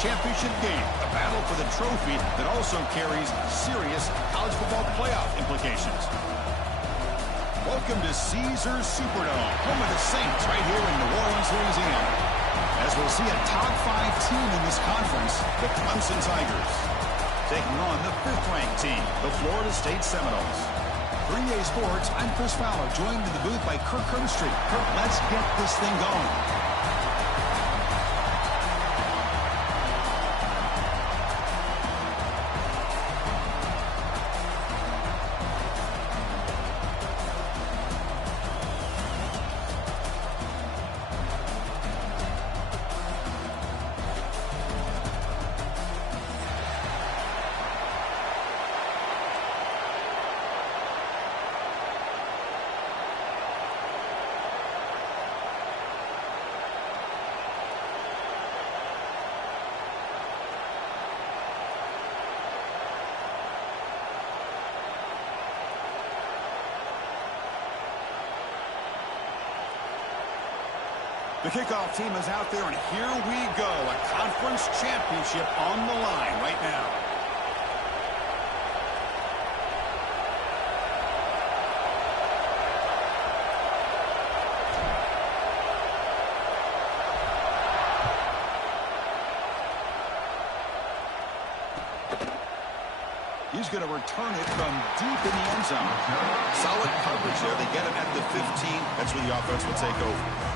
championship game, a battle for the trophy that also carries serious college football playoff implications. Welcome to Caesars Superdome, home of the Saints, right here in New Orleans, Louisiana. As we'll see a top 5 team in this conference, the Clemson Tigers, taking on the 5th-ranked team, the Florida State Seminoles. For EA Sports, I'm Chris Fowler, joined in the booth by Kirk Herbstreit. Kirk, let's get this thing going. The kickoff team is out there, and here we go. A conference championship on the line right now. He's going to return it from deep in the end zone. Solid coverage there. They get him at the 15. That's where the offense will take over.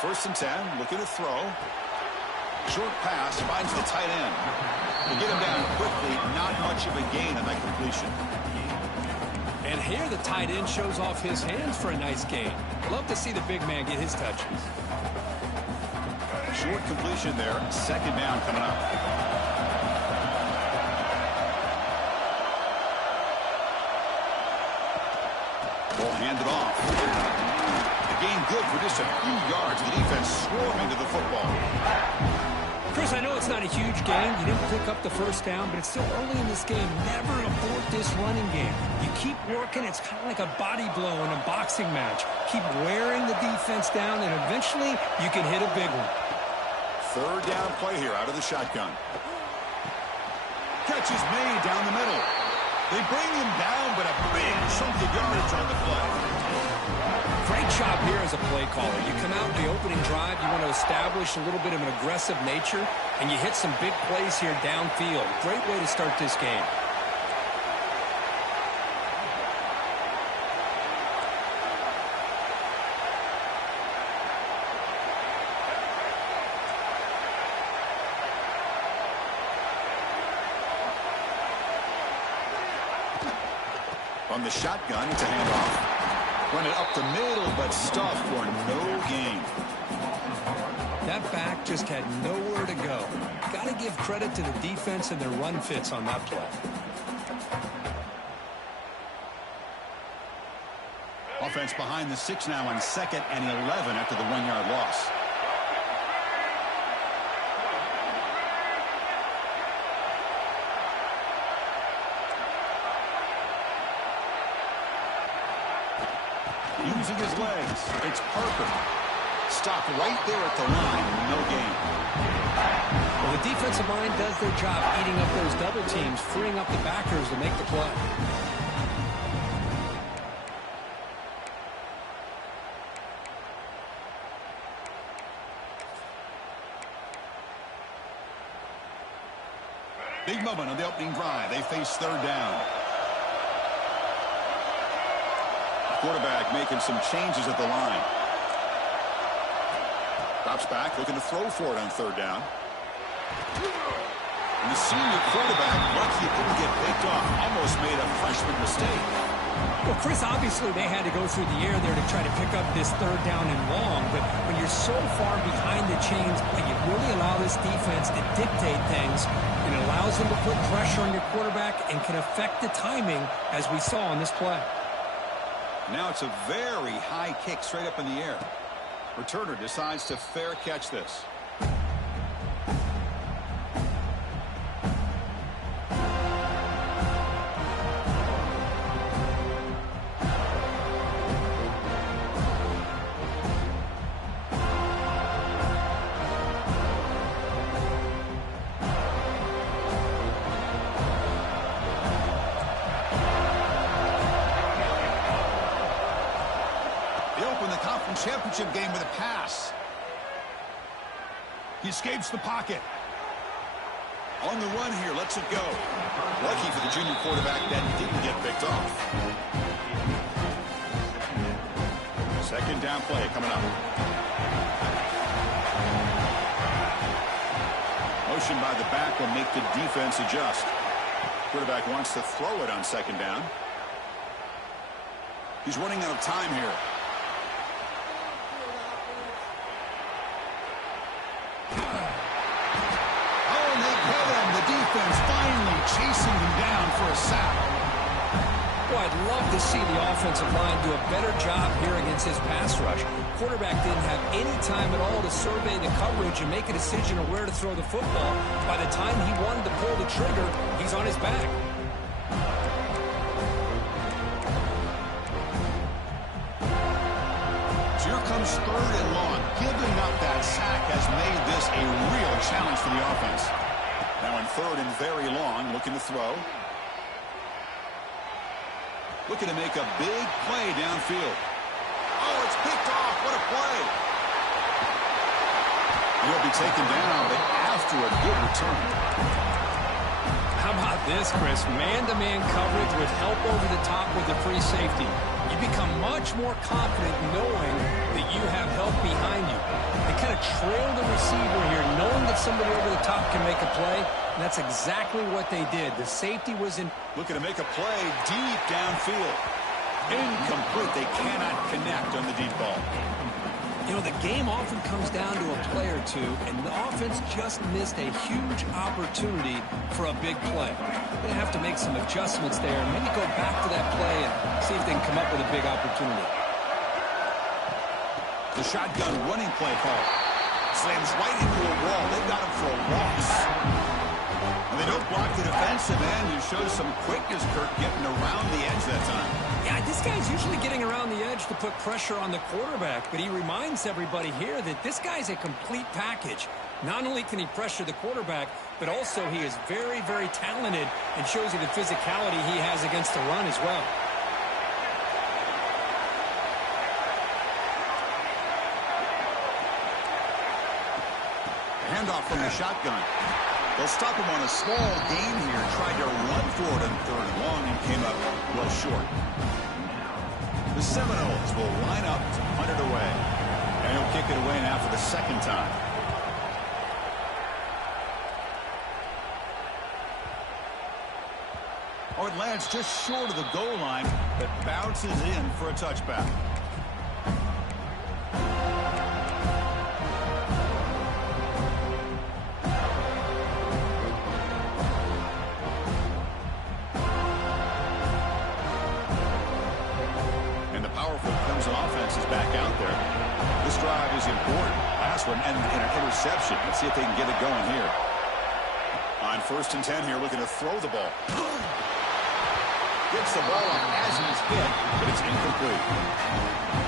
First and 10, looking to throw. Short pass, finds the tight end. To get him down quickly, not much of a gain on that completion. And here the tight end shows off his hands for a nice gain. Love to see the big man get his touches. Short completion there, 2nd down coming up. Ball handed off. Gain good for just a few yards. The defense swarming to the football. Chris, I know it's not a huge gain. You didn't pick up the first down, but it's still early in this game. Never abort this running game. You keep working. It's kind of like a body blow in a boxing match. Keep wearing the defense down, and eventually you can hit a big one. 3rd down play here out of the shotgun. Catch is made down the middle. They bring him down, but a big chunk of yardage on the play. Great job here as a play caller. You come out in the opening drive, you want to establish a little bit of an aggressive nature, and you hit some big plays here downfield. Great way to start this game. On the shotgun, it's a handoff. Run it up the middle, but stuffed for no gain. That back just had nowhere to go. Got to give credit to the defense and their run fits on that play. Offense behind the 6 now on 2nd and 11 after the 1-yard loss. Using his legs, it's Parker. Stopped right there at the line, no gain. Well, the defensive line does their job eating up those double teams, freeing up the backers to make the play. Big moment on the opening drive. They face 3rd down. Quarterback making some changes at the line. Drops back, looking to throw for it on 3rd down. And the senior quarterback, lucky it didn't get picked off, almost made a freshman mistake. Well, Chris, obviously they had to go through the air there to try to pick up this 3rd down and long, but when you're so far behind the chains, you really allow this defense to dictate things. It allows them to put pressure on your quarterback and can affect the timing, as we saw on this play. Now it's a very high kick straight up in the air. Returner decides to fair catch this. Championship game with a pass. He escapes the pocket. On the run here, lets it go. Lucky for the junior quarterback that didn't get picked off. Second down play coming up. Motion by the back will make the defense adjust. Quarterback wants to throw it on second down. He's running out of time here. Finally chasing him down for a sack. Well, I'd love to see the offensive line do a better job here against his pass rush. Quarterback didn't have any time at all to survey the coverage and make a decision of where to throw the football. By the time he wanted to pull the trigger, he's on his back. So here comes third and long. Giving up that sack has made this a real challenge for the offense. Now in third and very long, looking to throw. Looking to make a big play downfield. Oh, it's picked off. What a play. He'll be taken down, but after a good return. How about this, Chris? Man-to-man coverage with help over the top with the free safety. You become much more confident knowing that you have help behind you. They kind of trail the receiver here, knowing that somebody over the top can make a play, and that's exactly what they did. The safety was in. Looking to make a play deep downfield. Incomplete. They cannot connect on the deep ball. You know, the game often comes down to a play or two, and the offense just missed a huge opportunity for a big play. They're going to have to make some adjustments there and maybe go back to that play and see if they can come up with a big opportunity. The shotgun running play call. Slams right into a wall. They've got him for a loss. And they don't block the defensive end. You show some quickness, Kirk, getting around the edge that time. Yeah, this guy's usually getting around the edge to put pressure on the quarterback, but he reminds everybody here that this guy's a complete package. Not only can he pressure the quarterback, but also he is very, very talented and shows you the physicality he has against the run as well. Handoff from the shotgun. They'll stop him on a small gain here. Tried to run for it on third and long and came up well short. The Seminoles will line up to punt it away. And he'll kick it away now for the second time. Oh, it lands just short of the goal line, but bounces in for a touchback. Clemson offense is back out there. This drive is important. Last one and an interception. Let's see if they can get it going here. On 1st and 10 here, looking to throw the ball. Gets the ball up as he's hit, but it's incomplete.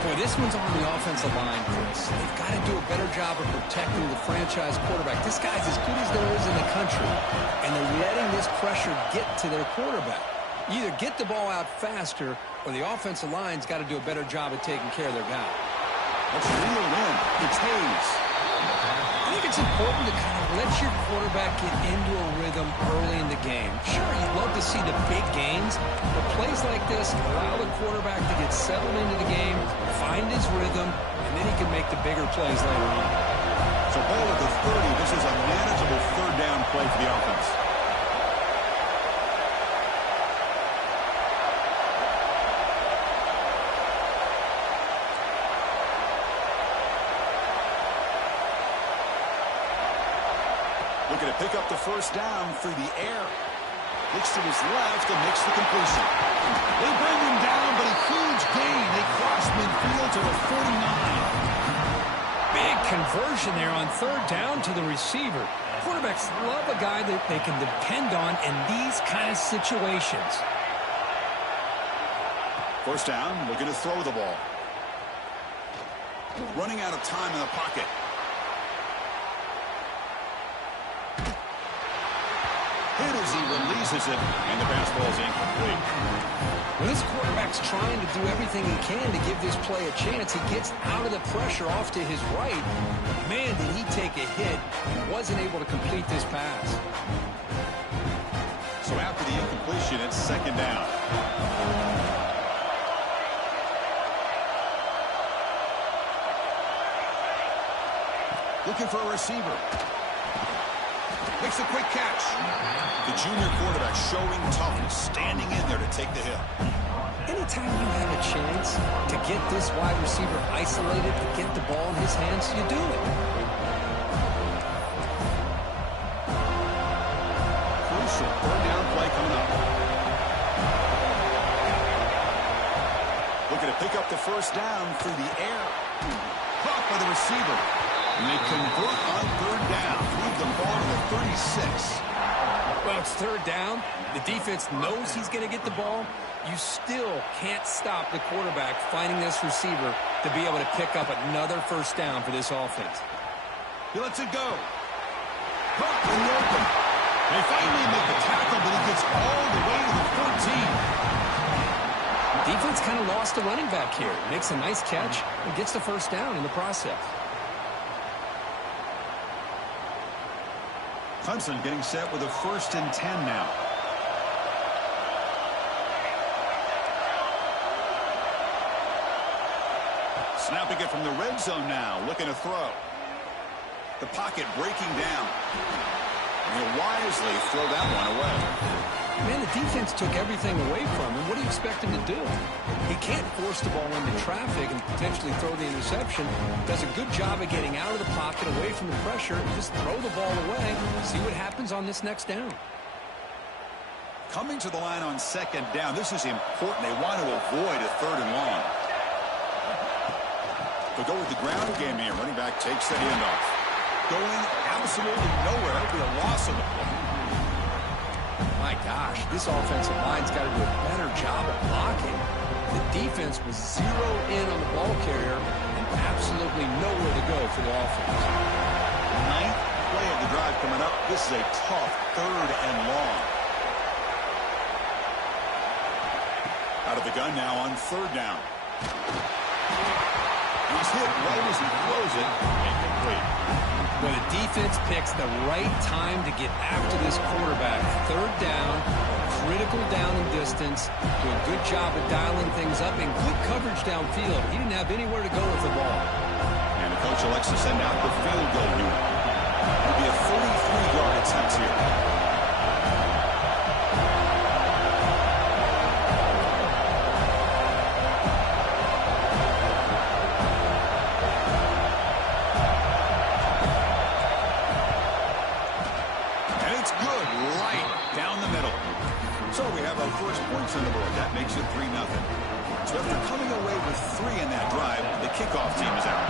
Boy, this one's on the offensive line, Chris. They've got to do a better job of protecting the franchise quarterback. This guy's as good as there is in the country, and they're letting this pressure get to their quarterback. You either get the ball out faster, or the offensive line's got to do a better job of taking care of their guy. That's reeled in. It's Hayes. I think it's important to kind of let your quarterback get into a rhythm early in the game. Sure, you'd love to see the big gains, but plays like this allow the quarterback to get settled into the game, find his rhythm, and then he can make the bigger plays later on. So ball at the 30. This is a manageable third down play for the offense. Looking to pick up the first down through the air. Looks to his left and makes the completion. They bring him down, but a huge gain conversion there on third down to the receiver. Quarterbacks love a guy that they can depend on in these kind of situations. First down, looking to throw the ball. Running out of time in the pocket. Hit as he releases it, and the pass ball is incomplete. When this quarterback's trying to do everything he can to give this play a chance, he gets out of the pressure off to his right. Man, did he take a hit. He wasn't able to complete this pass. So after the incompletion, it's second down. Looking for a receiver. Makes a quick catch. The junior quarterback showing toughness, standing in there to take the hit. Anytime you have a chance to get this wide receiver isolated, to get the ball in his hands, you do it. Crucial third down play coming up. Looking to pick up the first down through the air. Caught by the receiver. And they convert on third down. Move the ball to the 36. Well, it's third down. The defense knows he's going to get the ball. You still can't stop the quarterback finding this receiver to be able to pick up another first down for this offense. He lets it go. Caught in the open. They finally make the tackle, but he gets all the way to the 14. Defense kind of lost the running back here. Makes a nice catch and gets the first down in the process. Clemson getting set with a 1st and 10 now. Snapping it from the red zone now, looking to throw. The pocket breaking down. And he'll wisely throw that one away. Man, the defense took everything away from him. What do you expect him to do? He can't force the ball into traffic and potentially throw the interception. Does a good job of getting out of the pocket, away from the pressure, just throw the ball away. See what happens on this next down. Coming to the line on second down. This is important. They want to avoid a third and long. They'll go with the ground game here. Running back takes that handoff. Going absolutely nowhere. That'll be a loss of the play. My gosh, this offensive line's got to do a better job of blocking. The defense was zeroed in on the ball carrier and absolutely nowhere to go for the offense. Ninth play of the drive coming up. This is a tough third and long. Out of the gun now on third down. He's hit right as he throws it. Incomplete. Well, the defense picks the right time to get after this quarterback. Third down, critical down and distance. Do a good job of dialing things up and good coverage downfield. He didn't have anywhere to go with the ball. And the coach elects to send out the field goal unit. It'll be a 43-yard attempt here. On the board. That makes it 3-0. So after coming away with 3 in that drive, the kickoff team is out.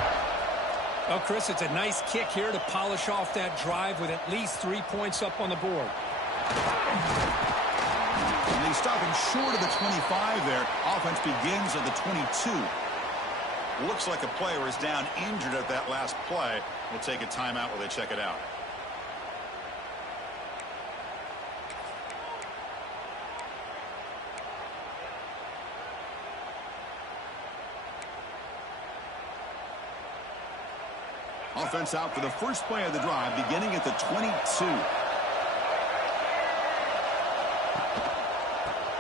Well, Chris, it's a nice kick here to polish off that drive with at least 3 points up on the board. And they stop him short of the 25 there. Offense begins at the 22. Looks like a player is down injured at that last play. We'll take a timeout while they check it out. Offense out for the first play of the drive, beginning at the 22.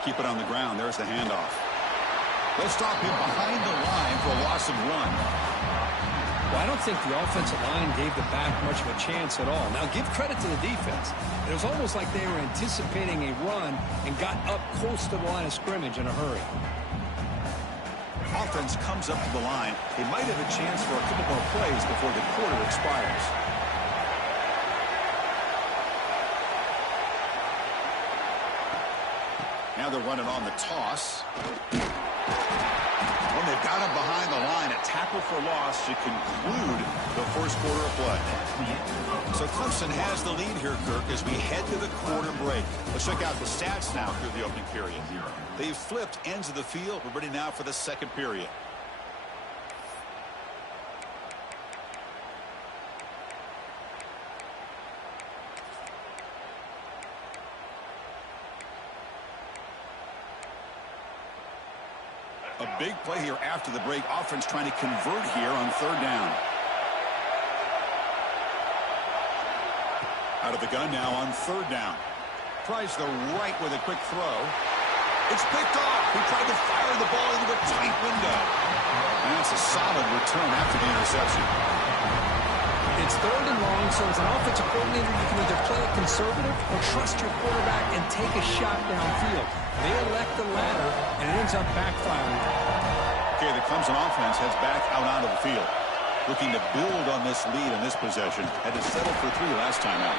Keep it on the ground. There's the handoff. They'll stop him behind the line for a loss of 1. Well, I don't think the offensive line gave the back much of a chance at all. Now, give credit to the defense. It was almost like they were anticipating a run and got up close to the line of scrimmage in a hurry. Offense comes up to the line. They might have a chance for a couple more plays before the quarter expires. Now they're running on the toss. When they've got him behind the line, a tackle tackle for loss to conclude the first quarter of play. So Clemson has the lead here, Kirk, as we head to the quarter break. Let's check out the stats now through the opening period. They've flipped ends of the field. We're ready now for the second period. A big play here after the break. Offense trying to convert here on third down. Out of the gun now on third down. Tries the right with a quick throw. It's picked off. He tried to fire the ball into a tight window. And that's a solid return after the interception. It's third and long, so as an offensive coordinator, you can either play it conservative or trust your quarterback and take a shot downfield. They elect the latter, and it ends up backfiring. Okay, the Clemson offense heads back out onto the field. Looking to build on this lead in this possession. Had to settle for 3 last time out.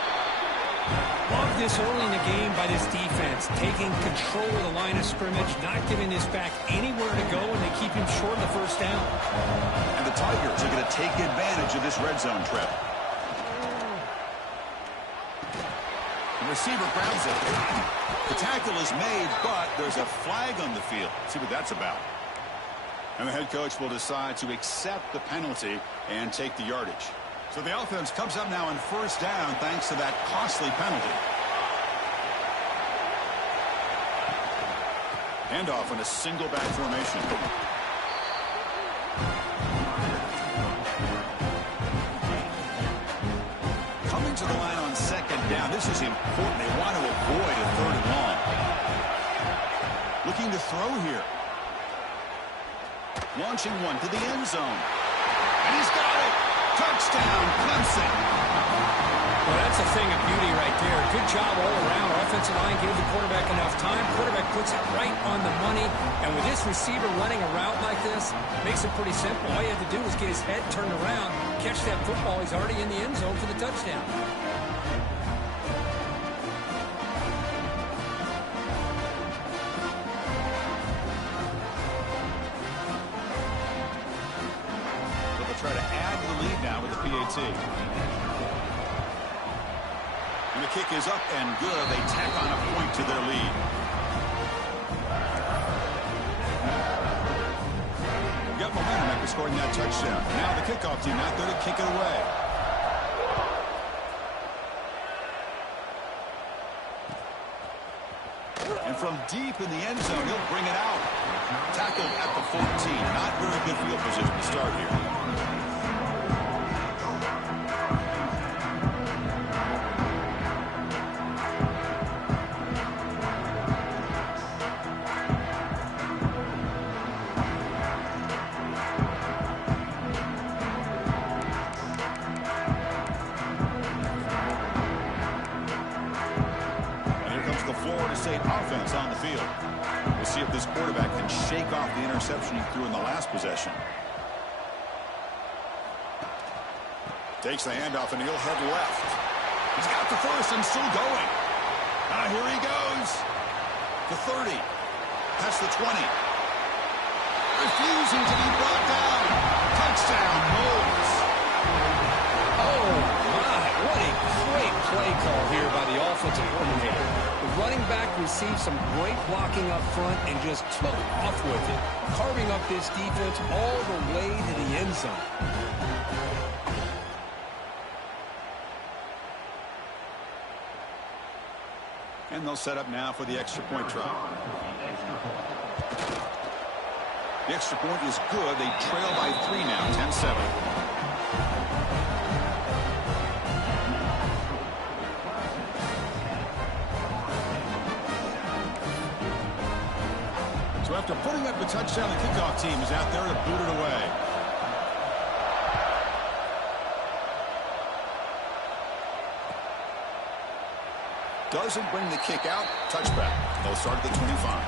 Love this early in the game by this defense. Taking control of the line of scrimmage, not giving this back anywhere to go, and they keep him short of the first down. And the Tigers are going to take advantage of this red zone trap. The receiver grabs it. The tackle is made, but there's a flag on the field. Let's see what that's about. And the head coach will decide to accept the penalty and take the yardage. So the offense comes up now on first down thanks to that costly penalty. Handoff in a single back formation. Coming to the line on second down. This is important. They want to avoid a third and long. Looking to throw here. Launching one to the end zone. And he's got it. Touchdown, Clemson. Well, that's a thing of beauty right there. Good job all around. Offensive line gave the quarterback enough time. Quarterback puts it right on the money. And with this receiver running a route like this, makes it pretty simple. All you have to do is get his head turned around, catch that football. He's already in the end zone for the touchdown. Try to add to the lead now with the PAT. And the kick is up and good. They tack on a point to their lead. Got momentum after scoring that touchdown. Now the kickoff team out there to kick it away. And from deep in the end zone, he'll bring it out. Tackled at the 14. Not very good field position to start here. Offense on the field. We'll see if this quarterback can shake off the interception he threw in the last possession. Takes the handoff and he'll head left. He's got the first and still going. Here he goes. The 30. Past the 20. Refusing to be brought down. Touchdown, Knowles. Oh, my. What a great play call here by the offensive coordinator. The running back received some great blocking up front and just took off with it, carving up this defense all the way to the end zone. And they'll set up now for the extra point try. The extra point is good. They trail by 3 now, 10-7. So after putting up a touchdown, the kickoff team is out there to boot it away. Doesn't bring the kick out. Touchback. They'll start at the 25.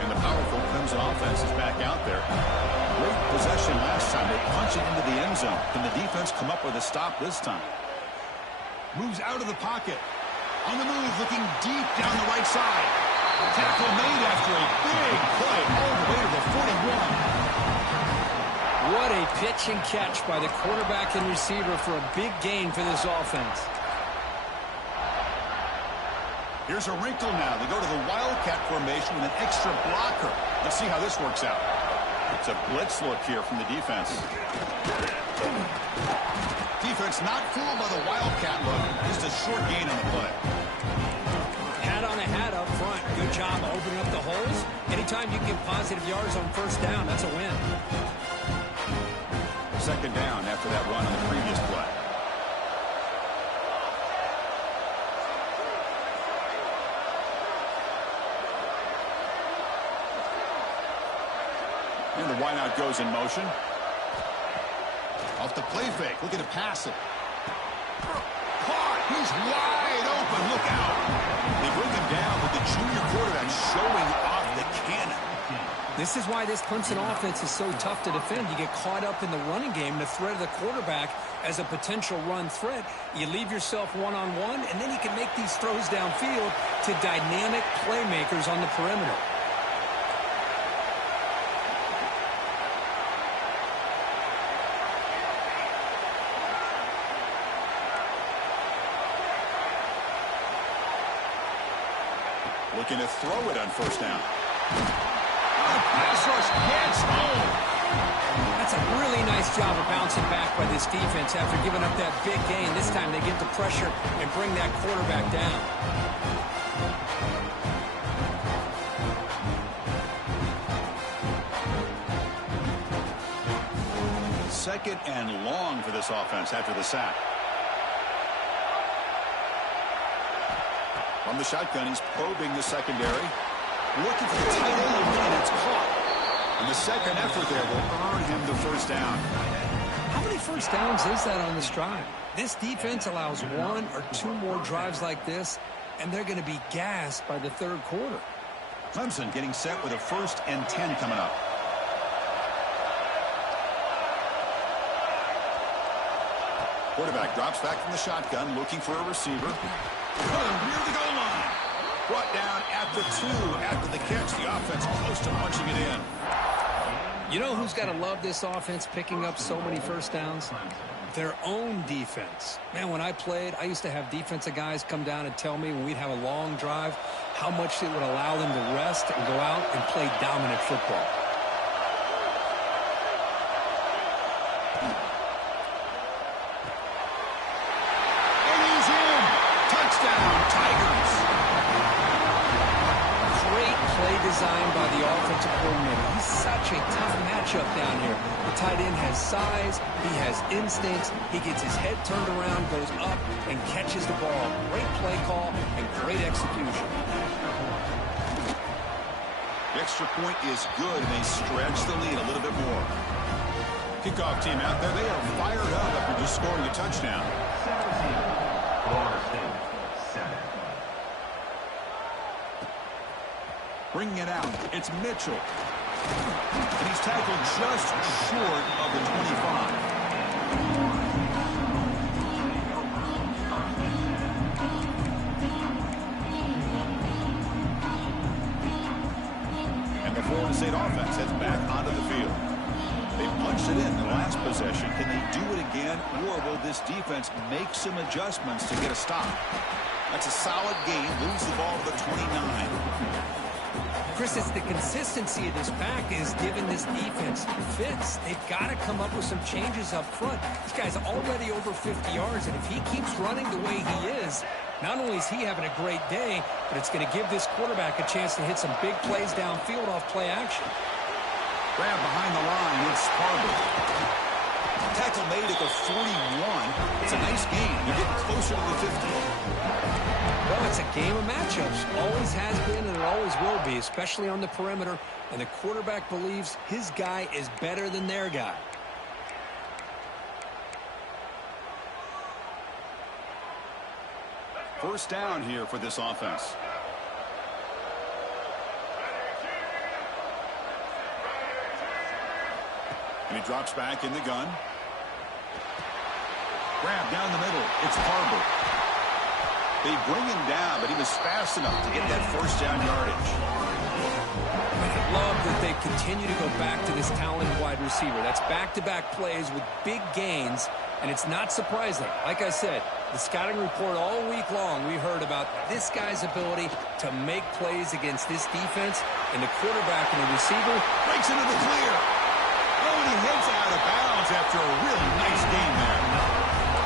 And the powerful Clemson offense is back out there. Great possession last time. They punch it into the end zone. Can the defense come up with a stop this time? Moves out of the pocket. On the move, looking deep down the right side. Tackle made after a big play all the way to the 41. What a pitch and catch by the quarterback and receiver for a big gain for this offense. Here's a wrinkle now. They go to the Wildcat formation with an extra blocker. Let's see how this works out. It's a blitz look here from the defense. Defense not fooled by the Wildcat look. Just a short gain on the play. Hat on a hat up front. Good job opening up the holes. Anytime you get positive yards on first down, that's a win. Second down after that run on the previous play. And the wideout goes in motion. Off the play fake. Looking to pass it. Caught. He's wide open. Look out. They bring him down with the junior quarterback showing off the cannon. This is why this Clemson offense is so tough to defend. You get caught up in the running game, the threat of the quarterback as a potential run threat. You leave yourself one-on-one, and then you can make these throws downfield to dynamic playmakers on the perimeter. Looking to throw it on first down. Pass rush gets home. That's a really nice job of bouncing back by this defense after giving up that big gain. This time they get the pressure and bring that quarterback down. Second and long for this offense after the sack. From the shotgun, he's probing the secondary. Looking for the tight end, and it's caught. And the second effort there will earn him the first down. How many first downs is that on this drive? This defense allows one or two more drives like this, and they're going to be gassed by the third quarter. Clemson getting set with a 1st and 10 coming up. Quarterback drops back from the shotgun, looking for a receiver. Near the goal line. Brought down at the 2 after the catch. The offense close to punching it in. You know who's got to love this offense picking up so many first downs? Their own defense. Man, when I played, I used to have defensive guys come down and tell me when we'd have a long drive how much it would allow them to rest and go out and play dominant football. Designed by the offensive coordinator. He's such a tough matchup down here. The tight end has size, he has instincts, he gets his head turned around, goes up, and catches the ball. Great play call and great execution. The extra point is good, and they stretch the lead a little bit more. Kickoff team out there, they are fired up after just scoring a touchdown. Bringing it out, it's Mitchell. And he's tackled just short of the 25. And the Florida State offense heads back onto the field. They punched it in the last possession. Can they do it again, or will this defense make some adjustments to get a stop? That's a solid gain, moves the ball to the 29. Chris, it's the consistency of this pack is giving this defense fits. They've got to come up with some changes up front. This guy's already over 50 yards, and if he keeps running the way he is, not only is he having a great day, but it's going to give this quarterback a chance to hit some big plays downfield off play action. Grab behind the line, it's Sparber. Tackle made at the 41. It's a nice gain. You're getting closer to the 50. Well, it's a game of matchups. Always has been and it always will be, especially on the perimeter. And the quarterback believes his guy is better than their guy. First down here for this offense. And he drops back in the gun. Grab down the middle. It's Barber. They bring him down, but he was fast enough to get that first down yardage. I love that they continue to go back to this talented wide receiver. That's back-to-back plays with big gains, and it's not surprising. Like I said, the scouting report all week long, we heard about this guy's ability to make plays against this defense, and the quarterback and the receiver breaks into the clear. Oh, and he heads out of bounds after a really nice game there.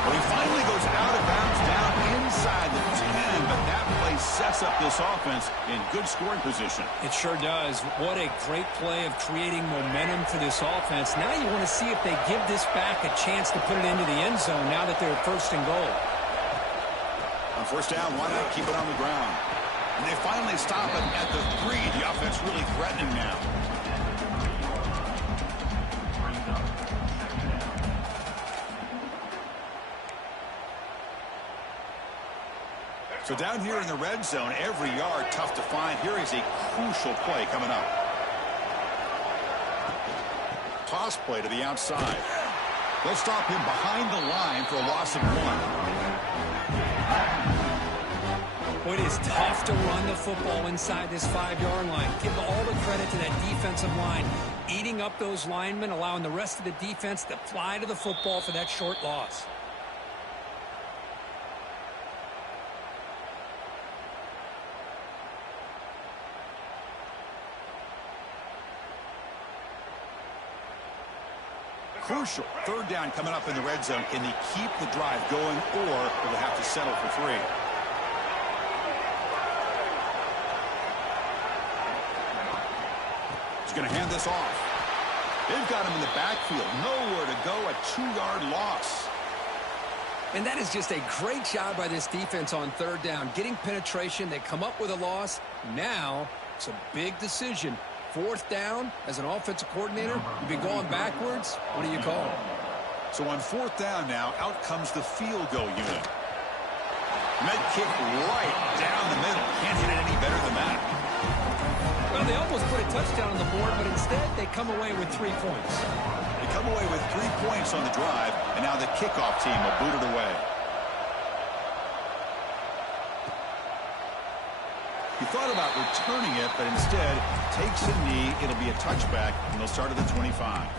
Well, he finally goes out of bounds down inside the 10, but that play sets up this offense in good scoring position. It sure does. What a great play of creating momentum for this offense. Now you want to see if they give this back a chance to put it into the end zone now that they're first and goal. On first down, why not keep it on the ground? And they finally stop it at the 3. The offense really threatening now. So down here in the red zone, every yard tough to find. Here is a crucial play coming up. Toss play to the outside. They'll stop him behind the line for a loss of 1. It is tough to run the football inside this 5-yard line. Give all the credit to that defensive line. Eating up those linemen, allowing the rest of the defense to fly to the football for that short loss. Crucial. Third down coming up in the red zone. Can they keep the drive going, or will they have to settle for 3? He's going to hand this off. They've got him in the backfield. Nowhere to go. A 2-yard loss. And that is just a great job by this defense on third down. Getting penetration. They come up with a loss. Now it's a big decision. Fourth down, as an offensive coordinator, you've been going backwards. What do you call? So on fourth down now, out comes the field goal unit. Med kick right down the middle. Can't hit it any better than that. Well, they almost put a touchdown on the board, but instead they come away with 3 points. They come away with 3 points on the drive, and now the kickoff team will boot it away. He thought about returning it, but instead takes a knee. It'll be a touchback, and they'll start at the 25.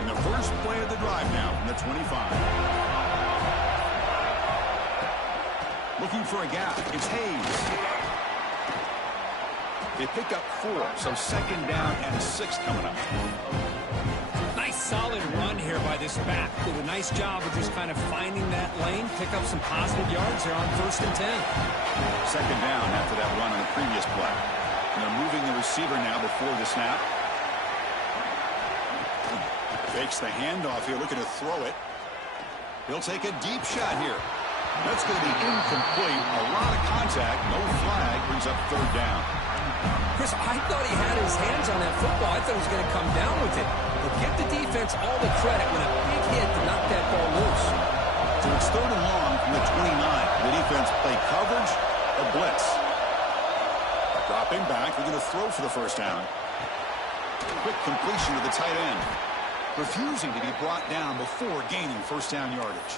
And the first play of the drive now from the 25. Looking for a gap. It's Hayes. They pick up 4, so second down and 6 coming up. Nice solid run here by this back. Did a nice job of just kind of finding that lane, pick up some positive yards there on first and 10. Second down after that run on the previous play. And they're moving the receiver now before the snap. Fakes the handoff here, looking to throw it. He'll take a deep shot here. That's going to be incomplete. A lot of contact, no flag, brings up third down. Chris, I thought he had his hands on that football. I thought he was going to come down with it. But give the defense all the credit with a big hit to knock that ball loose. So it's third and long from the 29. The defense play coverage or blitz. Dropping back. They're going to throw for the first down. Quick completion to the tight end. Refusing to be brought down before gaining first down yardage.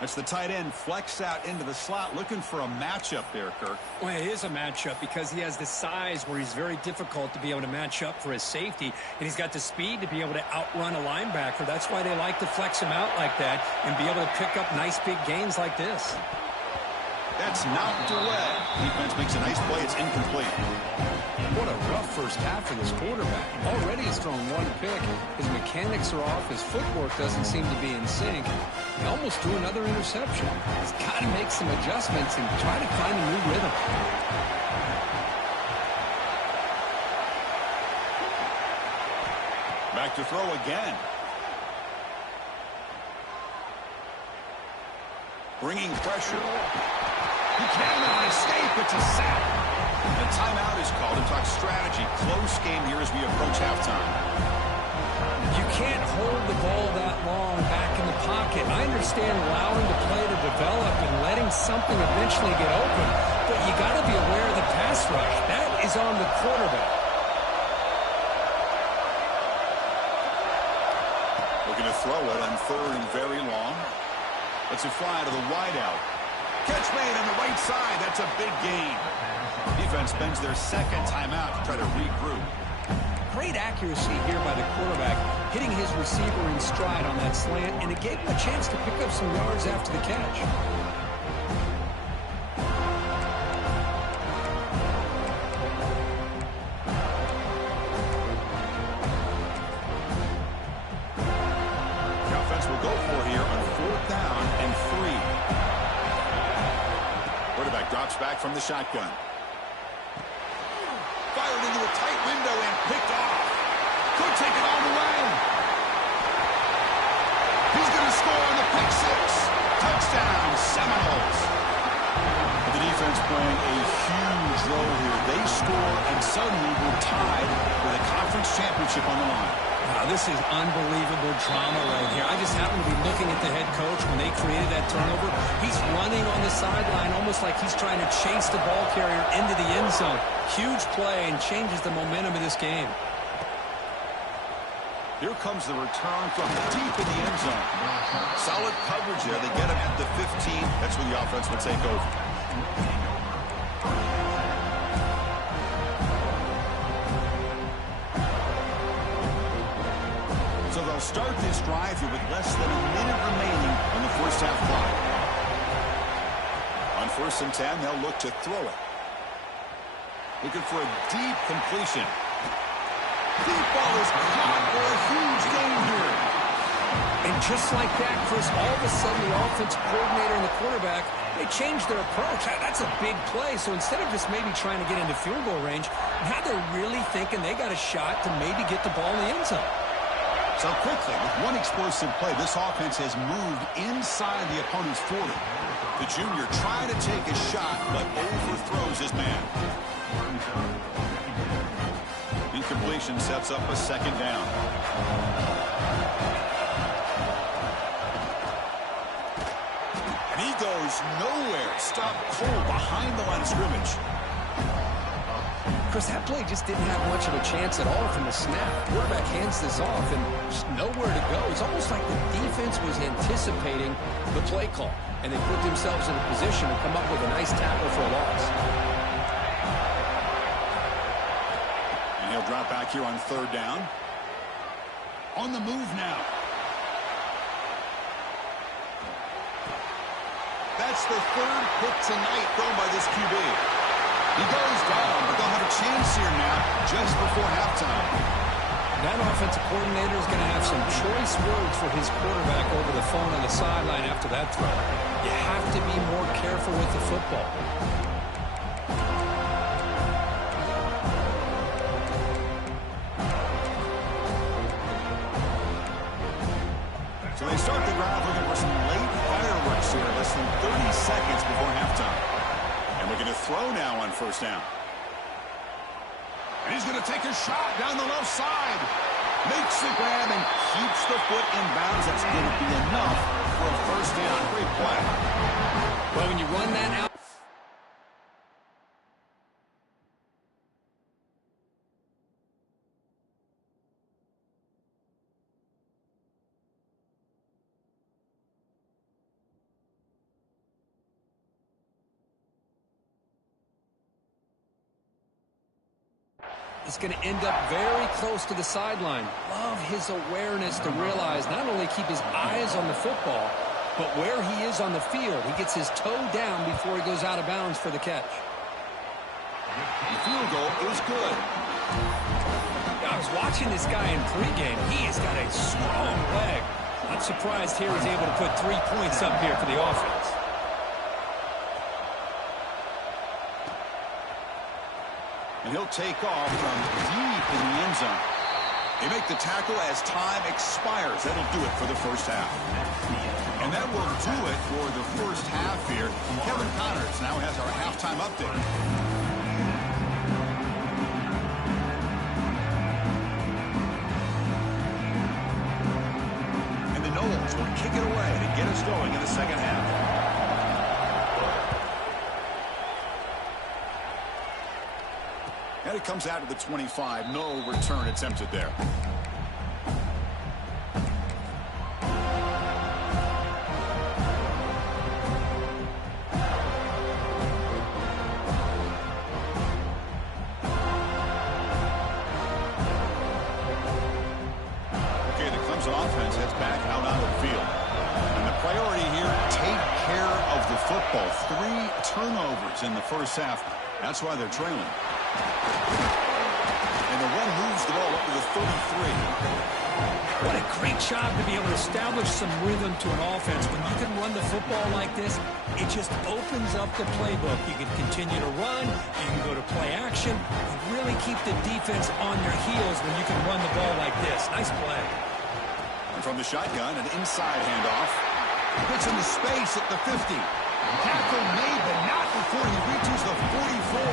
That's the tight end flexed out into the slot, looking for a matchup there, Kirk. Well, it is a matchup because he has the size where he's very difficult to be able to match up for his safety, and he's got the speed to be able to outrun a linebacker. That's why they like to flex him out like that and be able to pick up nice big gains like this. That's knocked away. Defense makes a nice play. It's incomplete. What a rough first half for this quarterback. Already he's thrown 1 pick. His mechanics are off. His footwork doesn't seem to be in sync. He almost threw another interception. He's got to make some adjustments and try to find a new rhythm. Back to throw again. Bringing pressure. He cannot escape. It's a sack. The timeout is called to talk strategy. Close game here as we approach halftime. You can't hold the ball that long back in the pocket. I understand understand allowing the play to develop and letting something eventually get open, but you got to be aware of the pass rush. That is on the quarterback. Looking to throw it on third and very long. Let's it fly to the wideout. Catch made on the right side. That's a big gain. Defense spends their second timeout to try to regroup. Great accuracy here by the quarterback, hitting his receiver in stride on that slant, and it gave him a chance to pick up some yards after the catch. The offense will go for here on 4th down and 3. Quarterback drops back from the shotgun. Fired into a tight window and picked off. Could take it all the way. He's going to score on the pick six. Touchdown, Seminoles. The defense playing a huge role here. They score and suddenly we're tied with a conference championship on the line. Wow, this is unbelievable drama right here. I just happen to be looking at the head coach when they created that turnover. He's running on the sideline almost like he's trying to chase the ball carrier into the end zone. Huge play and changes the momentum of this game. Here comes the return from deep in the end zone. Solid coverage there. They get him at the 15. That's where the offense will take over. So they'll start this drive here with less than a minute remaining on the first half clock. On 1st and 10, they'll look to throw it. Looking for a deep completion. Deep ball is caught for a huge gain here. And just like that, Chris, all of a sudden the offense coordinator and the quarterback, they changed their approach. That's a big play. So instead of just maybe trying to get into field goal range, now they're really thinking they got a shot to maybe get the ball in the end zone. So quickly, with one explosive play, this offense has moved inside the opponent's 40. The junior trying to take a shot, but overthrows his man. Incompletion sets up a 2nd down. And he goes nowhere. Stop cold behind the line of scrimmage. Chris, that play just didn't have much of a chance at all from the snap. Quarterback hands this off and just nowhere to go. It's almost like the defense was anticipating the play call, and they put themselves in a position to come up with a nice tackle for a loss. And he'll drop back here on 3rd down. On the move now. That's the 3rd pick tonight thrown by this QB. He goes down, but they'll have a chance here now just before halftime. That offensive coordinator is going to have some choice words for his quarterback over the phone on the sideline after that throw. You have to be more careful with the football. So they start the drive looking for some late fireworks here, less than 30 seconds before halftime. And we're going to throw now on 1st down. And he's going to take a shot down the left side. Makes the grab and keeps the foot in bounds. That's going to be enough for a 1st down. Great play. Well, when you run that out. It's going to end up very close to the sideline. Love his awareness to realize not only keep his eyes on the football, but where he is on the field. He gets his toe down before he goes out of bounds for the catch. The field goal is good. I was watching this guy in pregame. He has got a strong leg. Not surprised here he's able to put 3 points up here for the offense. And he'll take off from deep in the end zone. They make the tackle as time expires. That'll do it for the first half. And that will do it for the first half here. Kevin Connors now has our halftime update. And the Noles will kick it away to get us going in the second half. And it comes out to the 25. No return attempted there. Offense heads back out on the field. And the priority here, take care of the football. 3 turnovers in the first half. That's why they're trailing. And the one moves the ball up to the 33. What a great job to be able to establish some rhythm to an offense. When you can run the football like this, it just opens up the playbook. You can continue to run. You can go to play action. And really keep the defense on their heels when you can run the ball like this. Nice play. From the shotgun, an inside handoff. Gets into space at the 50. Tackle made, but not before he reaches the 44.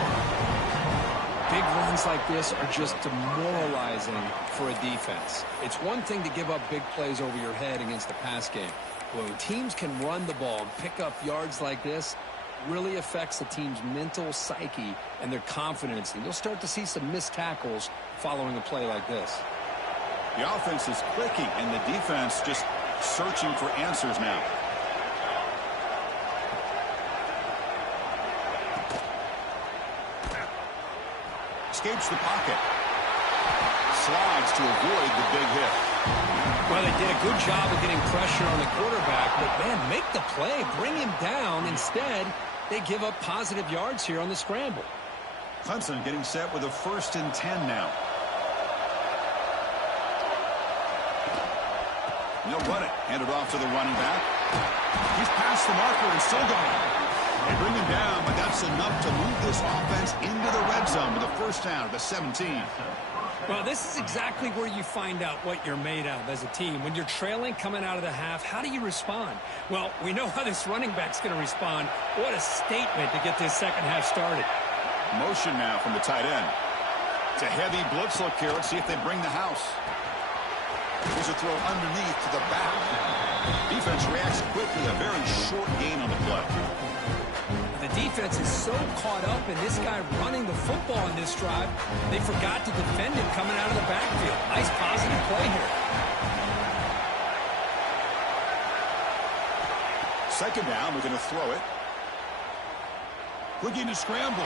Big runs like this are just demoralizing for a defense. It's one thing to give up big plays over your head against the pass game. When teams can run the ball and pick up yards like this, really affects the team's mental psyche and their confidence. And you'll start to see some missed tackles following a play like this. The offense is clicking, and the defense just searching for answers now. Escapes the pocket. Slides to avoid the big hit. Well, they did a good job of getting pressure on the quarterback, but, man, make the play. Bring him down. Instead, they give up positive yards here on the scramble. Clemson getting set with a 1st and 10 now. They'll run it. Hand it off to the running back. He's past the marker and still going. They bring him down, but that's enough to move this offense into the red zone with a 1st down at the 17. Well, this is exactly where you find out what you're made of as a team. When you're trailing coming out of the half, how do you respond? Well, we know how this running back's going to respond. What a statement to get this second half started. Motion now from the tight end. It's a heavy blitz look here. Let's see if they bring the house. Here's a throw underneath to the back. Defense reacts quickly. A very short gain on the play. The defense is so caught up in this guy running the football in this drive, they forgot to defend him coming out of the backfield. Nice positive play here. Second down, we're going to throw it. Looking to scramble.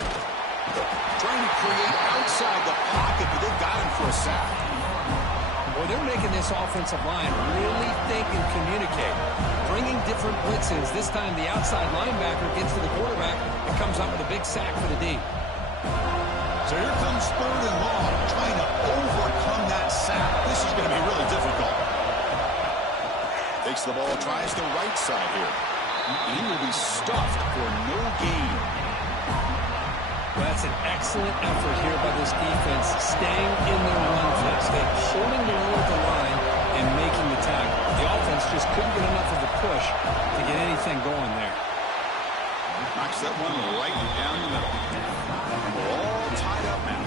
Trying to create outside the pocket, but they've got him for a sack. Well, they're making this offensive line really think and communicate. Bringing different blitzes. This time the outside linebacker gets to the quarterback and comes up with a big sack for the D. So here comes 3rd and long, trying to overcome that sack. This is going to be really difficult. Takes the ball, tries the right side here. He will be stuffed for no gain. Well, that's an excellent effort here by this defense, staying in their run fix. They're holding their own at the line and making the tackle. The offense just couldn't get enough of a push to get anything going there. Knocks that one right down the middle. And we're all tied up now.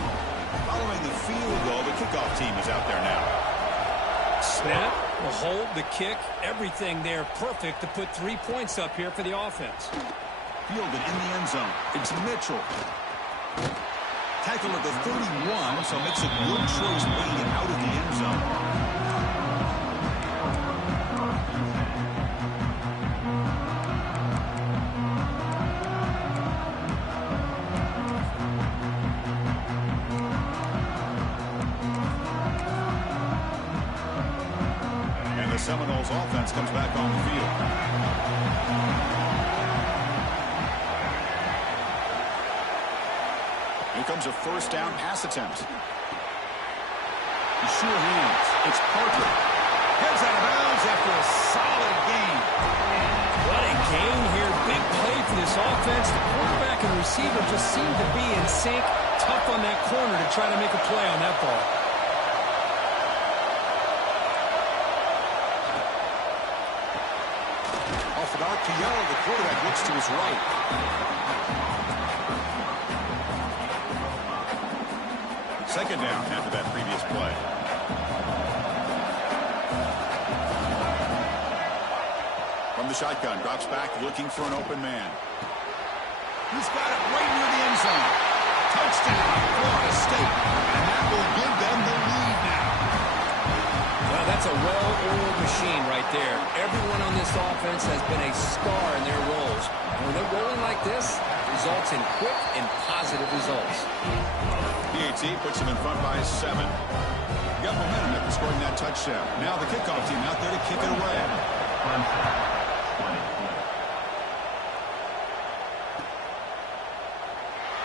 Following the field goal, the kickoff team is out there now. Snap, the hold, the kick, everything there perfect to put 3 points up here for the offense. Fielded in the end zone. It's Mitchell. Tackle at the 31, so makes a good choice bringing it out of the end zone. And the Seminoles offense comes back on the field. Here comes a 1st down pass attempt. Sure hands. It's Parker. Heads out of bounds after a solid gain. What a gain here. Big play for this offense. The quarterback and receiver just seem to be in sync. Tough on that corner to try to make a play on that ball. Off an RPO, the quarterback looks to his right. Second down after that previous play. From the shotgun, drops back, looking for an open man. He's got it right near the end zone. Touchdown, Florida State. And that will give them the lead now. Well, that's a well-oiled machine right there. Everyone on this offense has been a star in their roles. And when they're rolling like this, it results in quick and positive results. PAT puts him in front by 7. Got momentum after scoring that touchdown. Now the kickoff team out there to kick it away.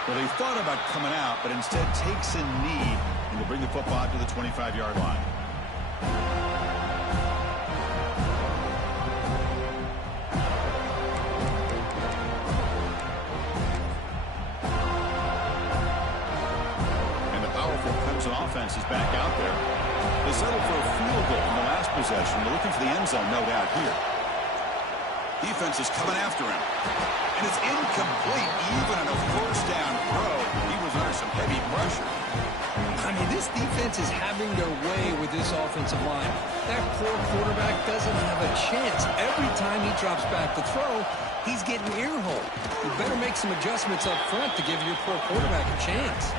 Well, he thought about coming out, but instead takes a knee and will bring the football to the 25-yard line. And the powerful Clemson offense is back out there. They settled for a field goal in the last possession. They're looking for the end zone, no doubt, here. Defense is coming after him. And it's incomplete, even on a first down throw. He was under some heavy pressure. I mean, this defense is having their way with this offensive line. That poor quarterback doesn't have a chance. Every time he drops back to throw, he's getting ear-hole. You better make some adjustments up front to give your poor quarterback a chance.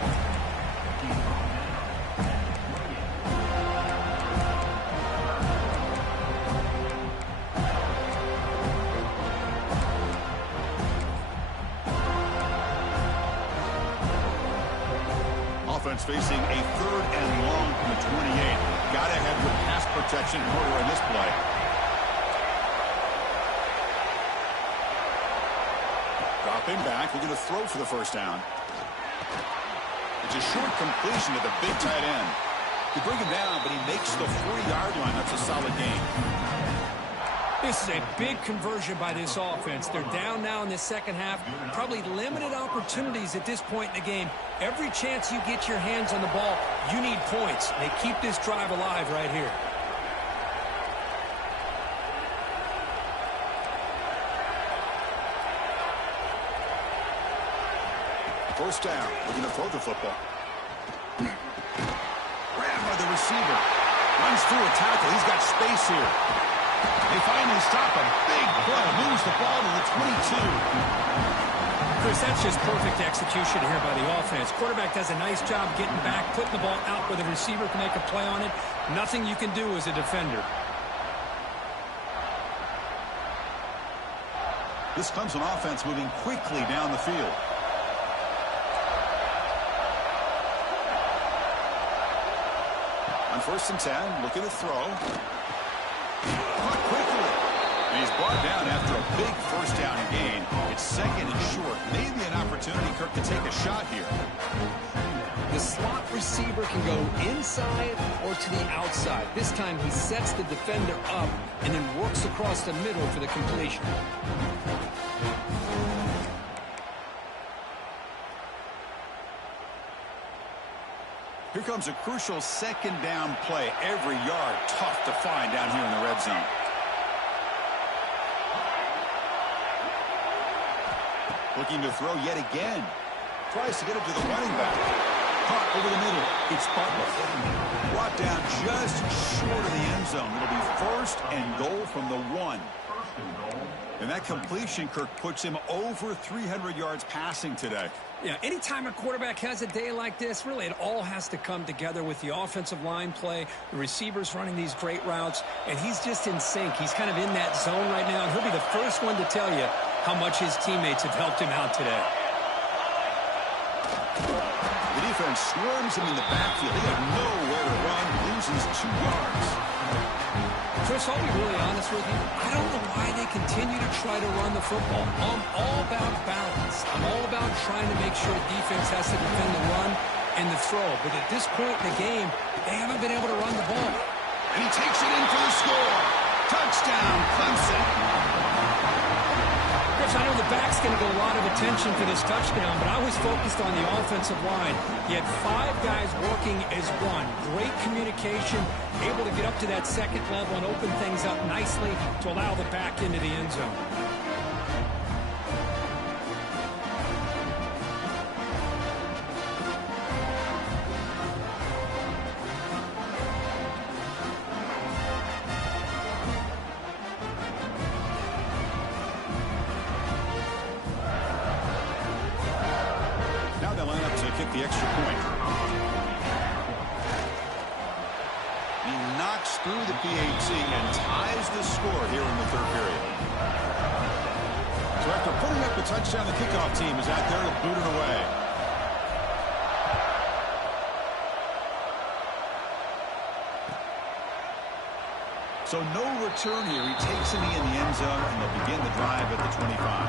Facing a 3rd and long from the 28. Got ahead with pass protection in order in this play. Dropping back, looking to throw for the first down. It's a short completion to the big tight end. You bring him down, but he makes the 40-yard line. That's a solid gain. This is a big conversion by this offense. They're down now in the second half. Probably limited opportunities at this point in the game. Every chance you get your hands on the ball, you need points. They keep this drive alive right here. First down, looking to throw the football. Grabbed by the receiver. Runs through a tackle. He's got space here. They finally stop a big play. Moves the ball to the 22. Chris, that's just perfect execution here by the offense. Quarterback does a nice job getting back, putting the ball out where the receiver can make a play on it. Nothing you can do as a defender. This Clemson offense moving quickly down the field. On 1st and 10, looking to throw. Caught quickly. And he's brought down after a big first down gain. It's 2nd and short. Maybe an opportunity, Kirk, to take a shot here. The slot receiver can go inside or to the outside. This time he sets the defender up and then works across the middle for the completion. Here comes a crucial 2nd down play. Every yard tough to find down here in the red zone. Looking to throw yet again. Tries to get it to the running back. Caught over the middle. It's Butler. Brought down just short of the end zone. It'll be 1st and goal from the 1. And that completion, Kirk, puts him over 300 yards passing today. Yeah, anytime a quarterback has a day like this, really it all has to come together with the offensive line play, the receivers running these great routes, and he's just in sync. He's kind of in that zone right now, and he'll be the first one to tell you how much his teammates have helped him out today. The defense swarms him in the backfield. He had nowhere to run, loses 2 yards. Chris, I'll be really honest with you. I don't know why they continue to try to run the football. I'm all about balance. I'm all about trying to make sure defense has to defend the run and the throw. But at this point in the game, they haven't been able to run the ball. And he takes it in for the score. Touchdown, Clemson. Chris, I know the back's going to get a lot of attention for this touchdown, but I was focused on the offensive line. He had 5 guys working as one. Great communication, able to get up to that 2nd level and open things up nicely to allow the back into the end zone. the extra point. He knocks through the PAT and ties the score here in the third period. So after putting up a touchdown, the kickoff team is out there to boot it away. So no return here. He takes it in the end zone, and they'll begin the drive at the 25.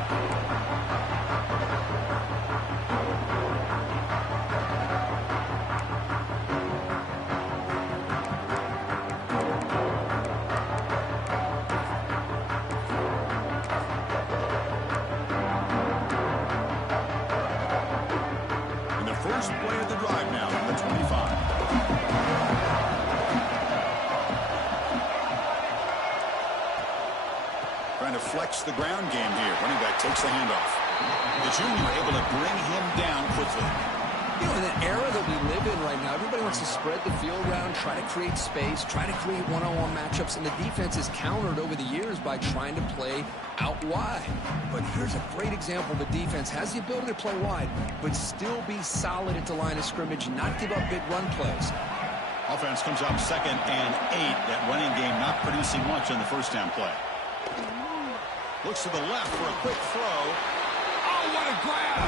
And the first play of the drive now on the 25. Trying to flex the ground game here. Running back takes the handoff. The junior able to bring him down quickly. You know, in the era that we live in right now, everybody wants to spread the field around, try to create space, try to create one-on-one matchups, and the defense is countered over the years by trying to play out wide. But here's a great example. The defense has the ability to play wide, but still be solid at the line of scrimmage, not give up big run plays. Offense comes up 2nd and 8. That running game not producing much on the first down play. Looks to the left for a quick throw. Oh, what a grab!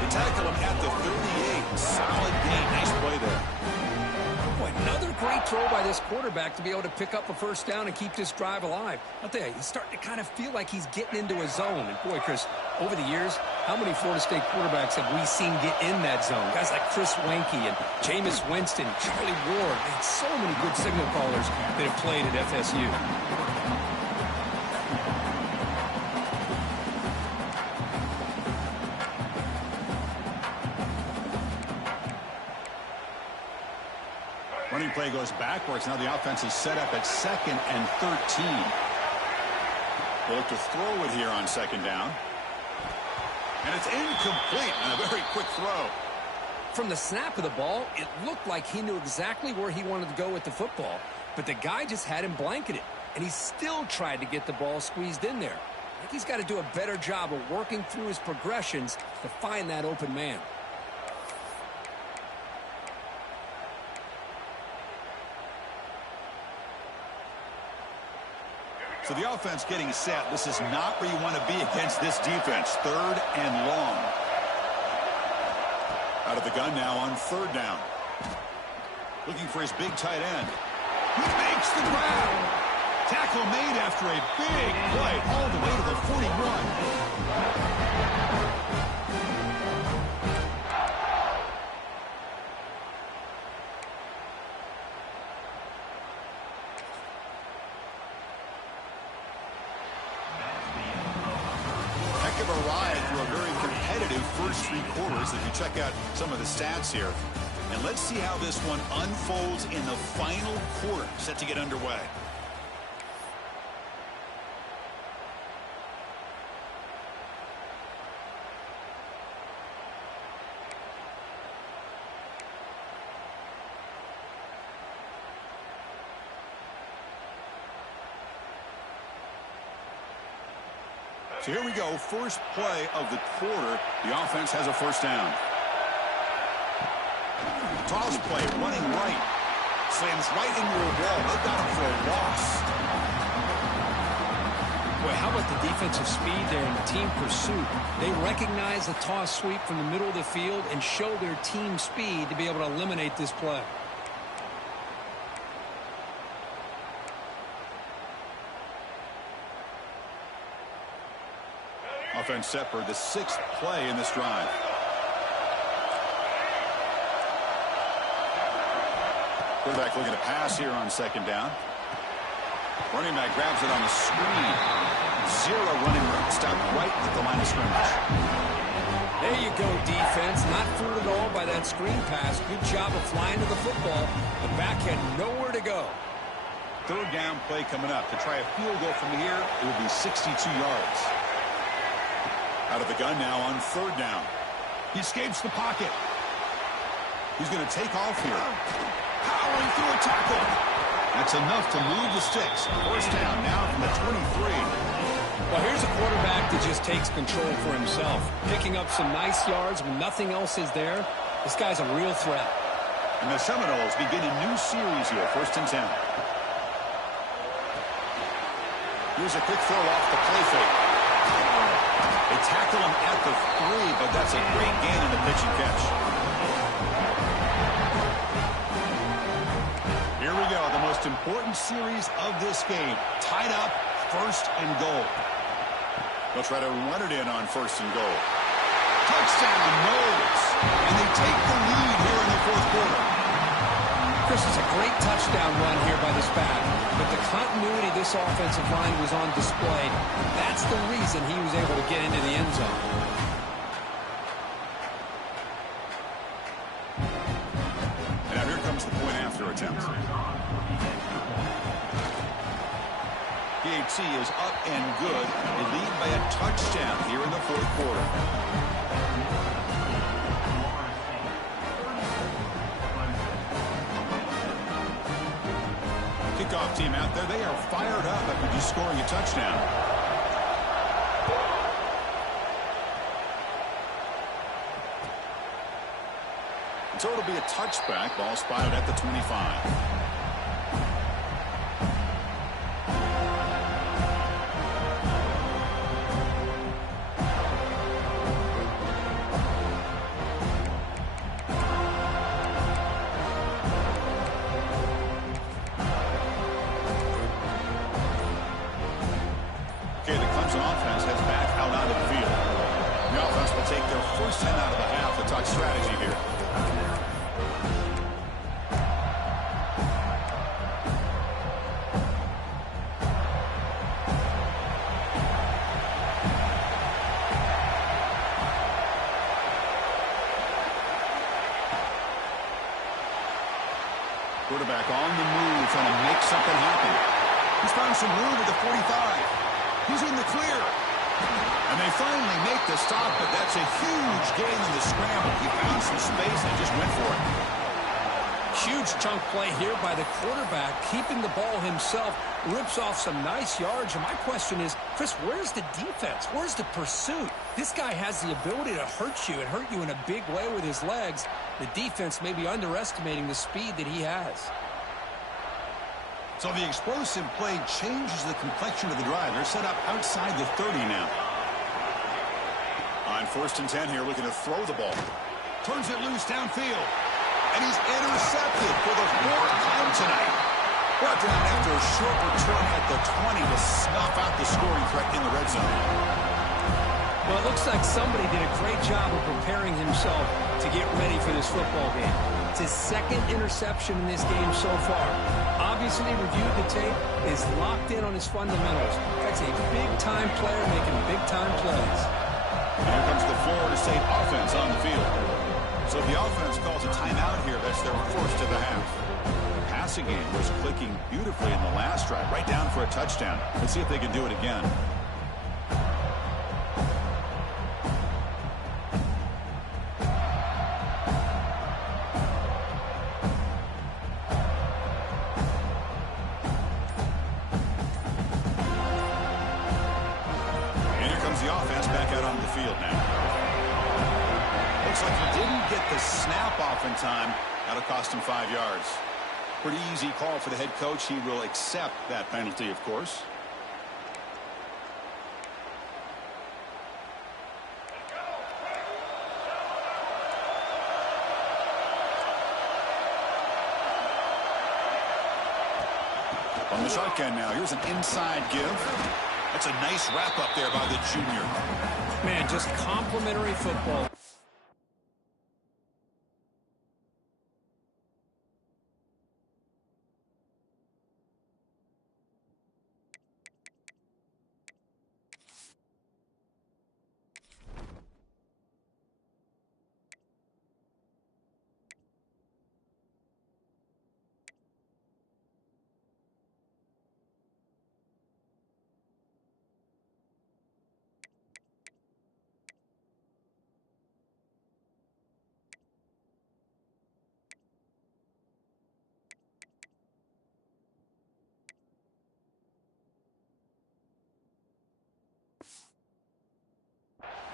They tackle him at the 38. Solid gain. Nice play there. Boy, another great throw by this quarterback to be able to pick up a first down and keep this drive alive. I'll tell you, he's starting to kind of feel like he's getting into a zone. And boy, Chris, over the years, how many Florida State quarterbacks have we seen get in that zone? Guys like Chris Wenke and Jameis Winston, Charlie Ward. And so many good signal callers that have played at FSU. Running play goes backwards. Now the offense is set up at 2nd and 13. They look to throw it here on 2nd down. And it's incomplete on a very quick throw. From the snap of the ball, it looked like he knew exactly where he wanted to go with the football. But the guy just had him blanketed. And he still tried to get the ball squeezed in there. I think he's got to do a better job of working through his progressions to find that open man. So the offense getting set. This is not where you want to be against this defense. 3rd and long. Out of the gun now on 3rd down. Looking for his big tight end. He makes the grab. Tackle made after a big play all the way to the 41. Of a ride through a very competitive first 3 quarters if you check out some of the stats here. And let's see how this one unfolds in the final quarter set to get underway. So here we go, first play of the quarter. The offense has a first down. Toss play, running right. Slams right into a wall. They've got him for a loss. Boy, how about the defensive speed there and the team pursuit? They recognize the toss sweep from the middle of the field and show their team speed to be able to eliminate this play. Offense set for the 6th play in this drive. Quarterback looking to pass here on 2nd down. Running back grabs it on the screen. 0 running room. Stopped right at the line of scrimmage. There you go, defense. Not fooled at all by that screen pass. Good job of flying to the football. The back had nowhere to go. 3rd down play coming up. To try a field goal from here, it will be 62 yards. Out of the gun now on 3rd down. He escapes the pocket. He's going to take off here. Powering through a tackle. That's enough to move the sticks. First down now from the 23. Well, here's a quarterback that just takes control for himself. Picking up some nice yards when nothing else is there. This guy's a real threat. And the Seminoles begin a new series here, 1st and 10. Here's a quick throw off the play fake. They tackle him at the 3, but that's a great gain in the pitch and catch. Here we go, the most important series of this game. Tied up, 1st and goal. They'll try to run it in on 1st and goal. Touchdown, Noles. And they take the lead here in the 4th quarter. Chris, it's a great touchdown run here by this back, but the continuity of this offensive line was on display. That's the reason he was able to get into the end zone. And now here comes the point after attempt. PAT is up and good. They lead by a touchdown here in the 4th quarter. Kickoff team out there. They are fired up after just scoring a touchdown. So it'll be a touchback. Ball spotted at the 25. Okay, the Clemson offense heads back out onto the field. The offense will take their first 10 out of the half to talk strategy here. Quarterback on the move, trying to make something happen. He's found some room at the 45. He's in the clear. And they finally make the stop, but that's a huge gain in the scramble. He found some space and just went for it. Huge chunk play here by the quarterback, keeping the ball himself, rips off some nice yards. And my question is, Chris, where's the defense? Where's the pursuit? This guy has the ability to hurt you and hurt you in a big way with his legs. The defense may be underestimating the speed that he has. So the explosive play changes the complexion of the drive. They're set up outside the 30 now. On 1st and 10 here, looking to throw the ball. Turns it loose downfield. And he's intercepted for the 4th time tonight. Brought down after a short return at the 20 to snuff out the scoring threat in the red zone. Well, it looks like somebody did a great job of preparing himself to get ready for this football game. It's his 2nd interception in this game so far. Obviously reviewed the tape, is locked in on his fundamentals. That's a big-time player making big-time plays. And here comes the Florida State offense on the field. So if the offense calls a timeout here, that's their first of the half. The passing game was clicking beautifully in the last drive, right down for a touchdown. Let's see if they can do it again. The offense back out on the field now. Looks like he didn't get the snap off in time. That'll cost him 5 yards. Pretty easy call for the head coach. He will accept that penalty, of course. On the shotgun now, here's an inside give. That's a nice wrap up there by the junior. Man, just complimentary football.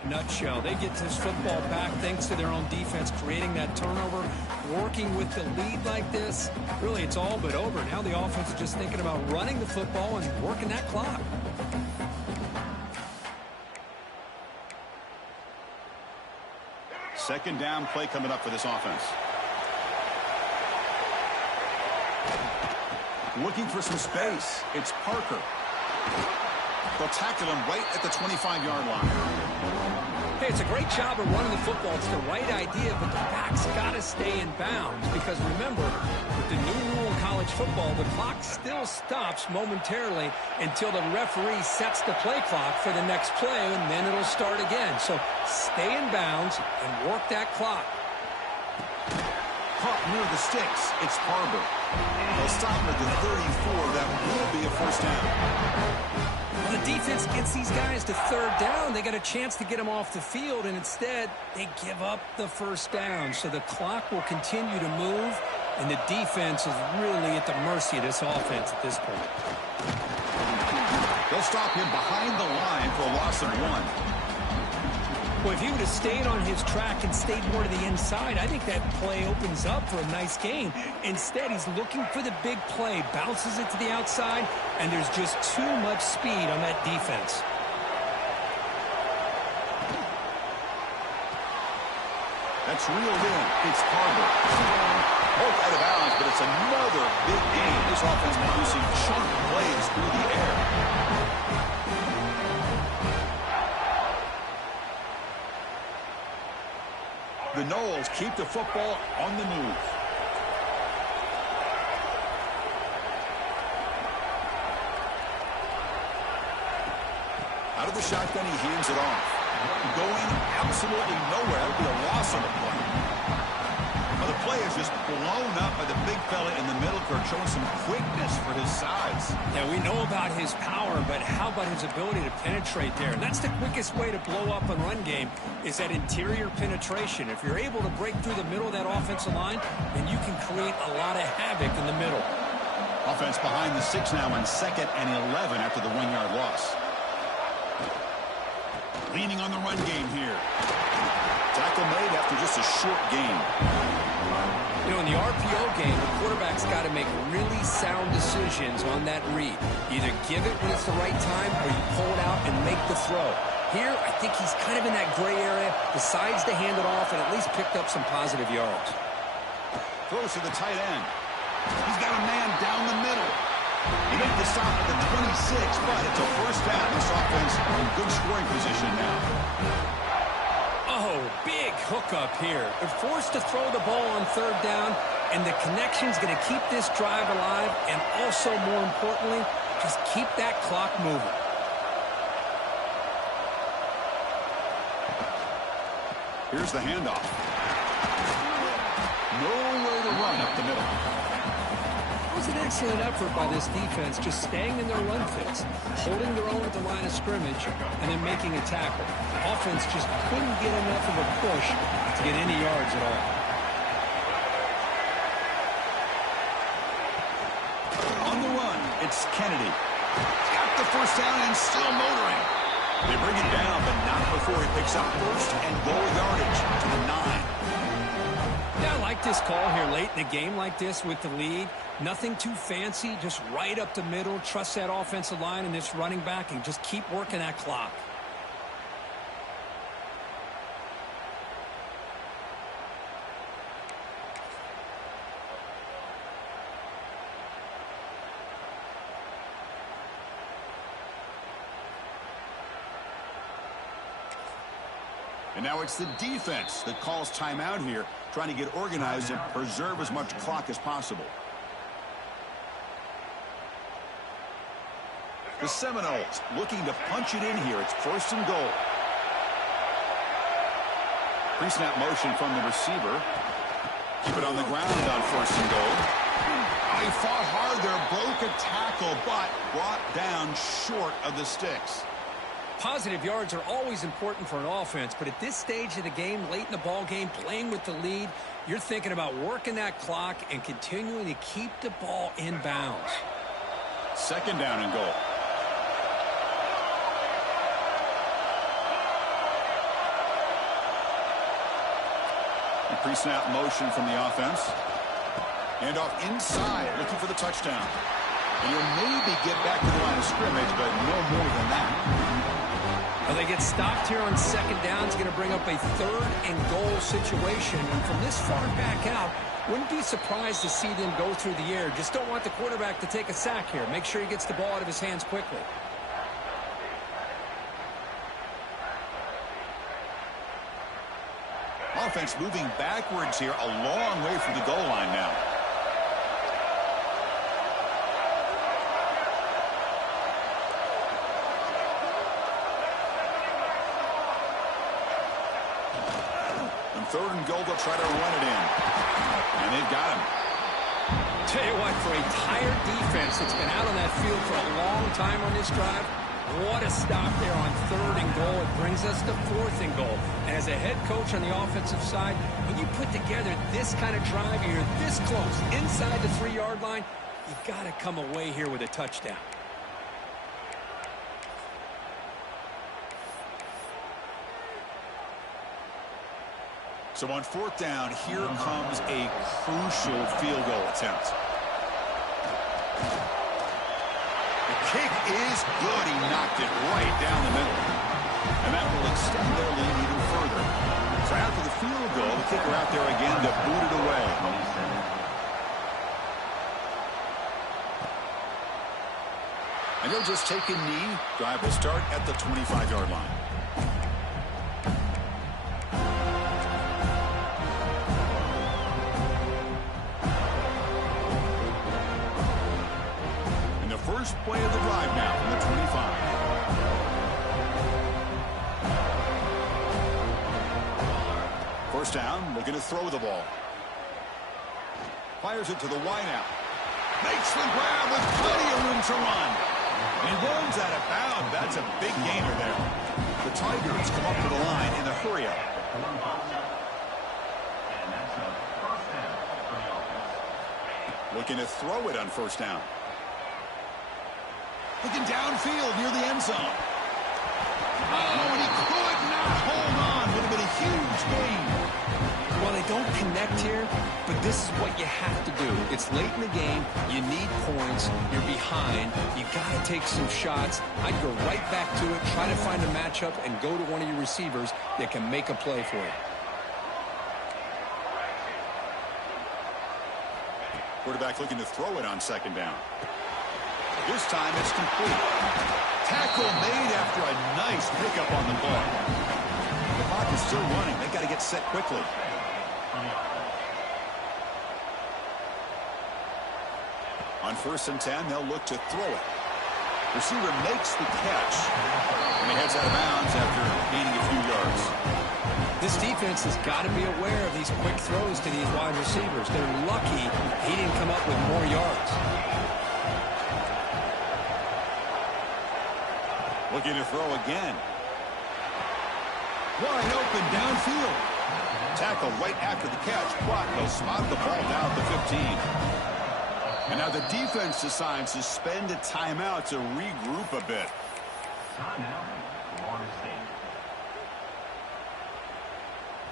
nutshell. They get this football back thanks to their own defense, creating that turnover, working with the lead like this. Really, it's all but over. Now the offense is just thinking about running the football and working that clock. Second down play coming up for this offense. Looking for some space. It's Parker. They'll tackle him right at the 25-yard line. Hey, it's a great job of running the football. It's the right idea, but the back's got to stay in bounds. Because remember, with the new rule in college football, the clock still stops momentarily until the referee sets the play clock for the next play, and then it'll start again. So stay in bounds and work that clock. Caught near the sticks. It's Harbor. They'll stop him at the 34. That will be a first down. Well, the defense gets these guys to third down. They got a chance to get them off the field, and instead they give up the first down. So the clock will continue to move, and the defense is really at the mercy of this offense at this point. They'll stop him behind the line for a loss of 1. Well, if he would have stayed on his track and stayed more to the inside, I think that play opens up for a nice gain. Instead, he's looking for the big play, bounces it to the outside, and there's just too much speed on that defense. That's reeled in. It's Harbor. Both out of bounds, but it's another big gain. This offense producing chunk plays through the air. The Noles keep the football on the move. Out of the shotgun, he hands it off. Going absolutely nowhere. That would be a loss on the play. Well, the play is just blown up by the big fella in the middle court, showing some quickness for his size. Yeah, we know about his power, but how about his ability to penetrate there? And that's the quickest way to blow up a run game, is that interior penetration. If you're able to break through the middle of that offensive line, then you can create a lot of havoc in the middle. Offense behind the 6 now on 2nd and 11 after the 1-yard loss. Leaning on the run game here. Tackle made after just a short gain. You know, in the RPO game, the quarterback's got to make really sound decisions on that read. Either give it when it's the right time or you pull it out and make the throw. Here, I think he's kind of in that gray area, decides to hand it off, and at least picked up some positive yards. Throws to the tight end. He's got a man down the middle. He made the stop at the 26, but it's a first down. This offense in good scoring position now. Oh, big hookup here. They're forced to throw the ball on 3rd down, and the connection's going to keep this drive alive, and also, more importantly, just keep that clock moving. Here's the handoff. Nowhere to run up the middle. It was an excellent effort by this defense, just staying in their run fits, holding their own at the line of scrimmage, and then making a tackle. The offense just couldn't get enough of a push to get any yards at all. On the run, it's Kennedy. Got the first down and still motoring. They bring him down, but not before he picks up 1st and goal yardage to the 9. Yeah, I like this call here late in a game like this with the lead. Nothing too fancy, just right up the middle. Trust that offensive line and this running back and just keep working that clock. And now it's the defense that calls timeout here, trying to get organized and preserve as much clock as possible. The Seminoles looking to punch it in here. It's 1st and goal. Pre-snap motion from the receiver. Keep it on the ground on 1st and goal. He fought hard there, broke a tackle, but brought down short of the sticks. Positive yards are always important for an offense, but at this stage of the game, late in the ball game, playing with the lead, you're thinking about working that clock and continuing to keep the ball in bounds. 2nd down and goal. Pre-snap motion from the offense. And off inside, looking for the touchdown. And he'll maybe get back to the line of scrimmage, but no more than that. Well, they get stopped here on second down. It's going to bring up a 3rd and goal situation. And from this far back out, wouldn't be surprised to see them go through the air. Just don't want the quarterback to take a sack here. Make sure he gets the ball out of his hands quickly. Offense moving backwards here, a long way from the goal line now. And 3rd and goal, they'll try to run it in. And they've got him. Tell you what, for a tired defense that's been out on that field for a long time on this drive, what a stop there on 3rd and goal. It brings us to 4th and goal. And as a head coach on the offensive side, when you put together this kind of drive, you're this close, inside the 3-yard line, you've got to come away here with a touchdown. So on 4th down, here comes a crucial field goal attempt. The kick is good. He knocked it right down the middle. And that will extend their lead even further. So after the field goal, the kicker out there again to boot it away. And they'll just take a knee. Drive will start at the 25-yard line. First play of the drive now from the 25. First down, looking to throw the ball. Fires it to the wideout. Makes the grab with plenty of room to run. And he runs out of bounds. That's a big gainer there. The Tigers come up to the line in the hurry-up. Looking to throw it on first down. Looking downfield near the end zone. Oh, and he could not hold on. Would have been a huge gain. Well, they don't connect here, but this is what you have to do. It's late in the game. You need points. You're behind. You got to take some shots. I'd go right back to it, try to find a matchup, and go to one of your receivers that can make a play for you. Quarterback looking to throw it on second down. This time it's complete. Tackle made after a nice pickup on the play. The clock is still running. They got to get set quickly. On 1st and 10, they'll look to throw it. Receiver makes the catch. And he heads out of bounds after gaining a few yards. This defense has got to be aware of these quick throws to these wide receivers. They're lucky he didn't come up with more yards. Looking to throw again. Wide open downfield. Tackle right after the catch, but they'll spot the ball down at the 15. And now the defense decides to spend a timeout to regroup a bit.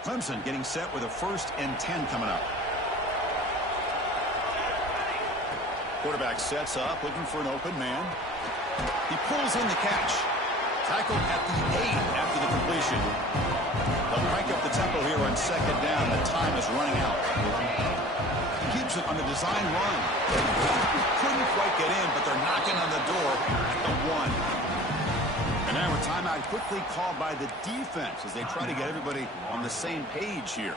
Clemson getting set with a 1st and 10 coming up. Quarterback sets up, looking for an open man. He pulls in the catch. Tackle at the 8 after the completion. They'll crank up the tempo here on second down. The time is running out. Keeps it on the design run. Couldn't quite get in, but they're knocking on the door at the 1. And now a timeout quickly called by the defense as they try to get everybody on the same page here.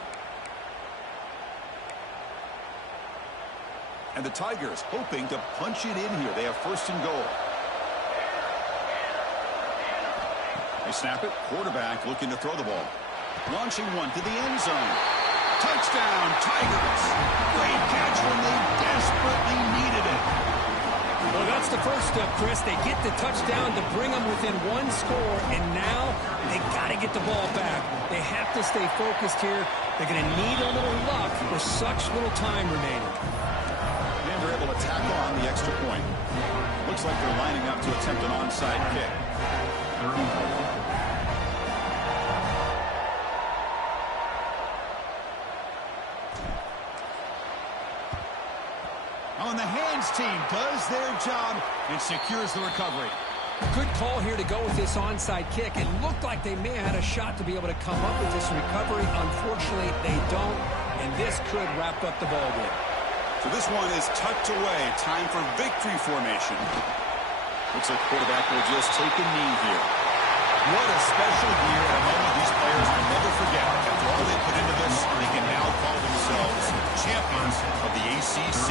And the Tigers hoping to punch it in here. They have 1st and goal. They snap it. Quarterback looking to throw the ball. Launching one to the end zone. Touchdown, Tigers. Great catch when they desperately needed it. Well, that's the first step, Chris. They get the touchdown to bring them within 1 score, and now they got to get the ball back. They have to stay focused here. They're going to need a little luck with such little time remaining. And they're able to tackle on the extra point. Looks like they're lining up to attempt an onside kick. hands team does their job and secures the recovery. Good call here to go with this onside kick. It looked like they may have had a shot to be able to come up with this recovery. Unfortunately, they don't, and this could wrap up the ball game. So this one is tucked away. Time for victory formation. Looks like the quarterback will just take a knee here. What a special year and a moment these players will never forget. After all they put into this, they can now call themselves champions of the ACC.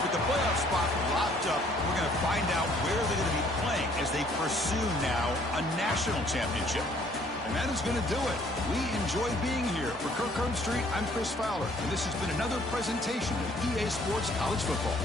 With the playoff spot locked up, we're going to find out where they're going to be playing as they pursue now a national championship. And that is going to do it. We enjoy being here. For Kirk Herbstreit, I'm Chris Fowler, and this has been another presentation of EA Sports College Football.